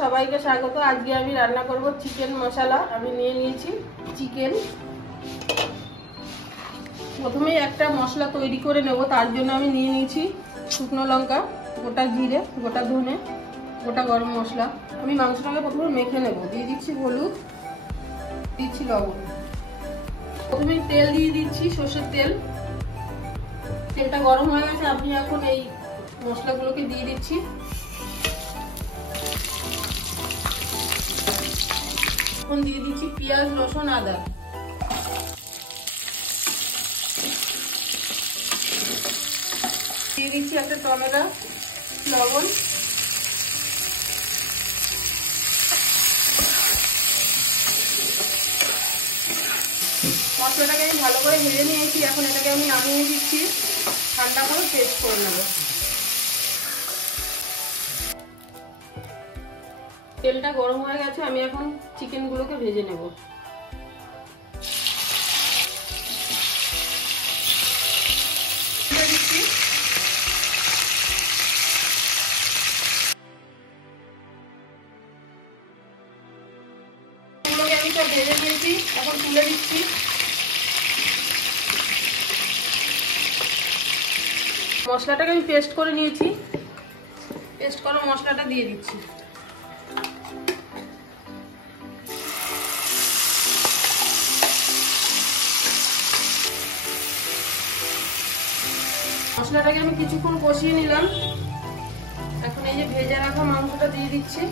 সবাইকে স্বাগত। আজকে আমি রান্না করব চিকেন মশলা। আমি নিয়ে নিয়েছি চিকেন। প্রথমেই একটা মশলা তৈরি করে নেব, তার জন্য আমি নিয়ে নিয়েছি শুকনো লঙ্কা, গোটা জিরে, গোটা ধনে, গোটা গরম মশলা। আমি মাংসটাকে প্রথমে মেখে নেব। দিয়ে দিচ্ছি হলুদ, দিচ্ছি লবণ। প্রথমে তেল দিয়ে দিচ্ছি, সর্ষের তেল। তেলটা গরম হয়ে গেছে, আমি এখন এই মশলাগুলোকে দিয়ে দিচ্ছি। এখন দিয়ে দিচ্ছি পেঁয়াজ, রসুন, আদা। দিয়ে দিচ্ছি একটা টমেটো, লবণ। মশলাটাকে আমি ভালো করে ভেজে নিয়েছি। এখন এটাকে আমি নামিয়ে দিচ্ছি, ঠান্ডা করে পেস্ট করে নেব। তেলটা গরম হয়ে গেছে, আমি এখন চিকেনগুলোকে ভেজে নেব। আমি সব ভেজে নিয়েছি, এখন তুলে দিচ্ছি। মশলাটাকে আমি পেস্ট করে নিয়েছি, পেস্ট করা মশলাটা দিয়ে দিচ্ছি। মশলাটাকে আমি কিছুক্ষণ কষিয়ে নিলাম। এখন এই যে ভেজে রাখা মাংসটা দিয়ে দিচ্ছি।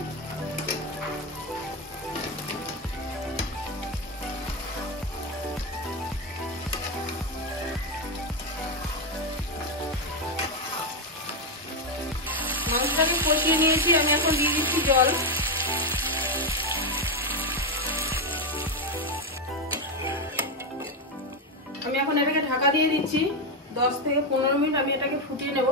মাংসটাকে কষিয়ে নিয়েছি, আমি এখন দিয়ে দিচ্ছি জল। আমি এখন এটাকে ঢাকা দিয়ে দিচ্ছি। 10 থেকে 15 মিনিট আমি এটাকে ফুটিয়ে নেব।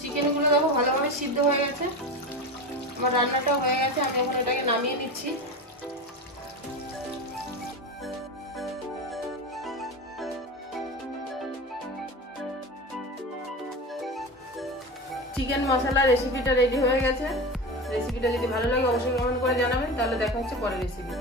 চিকেনগুলো দেখো ভালোভাবে সিদ্ধ হয়ে গেছে, আমার রান্নাটাও হয়ে গেছে। আমি এখন এটাকে নামিয়ে দিচ্ছি। চিকেন মশলা রেসিপিটা রেডি হয়ে গেছে। রেসিপিটা যদি ভালো লাগে অবশ্যই কমেন্ট করে জানাবেন। তাহলে দেখা হচ্ছে পরের রেসিপি।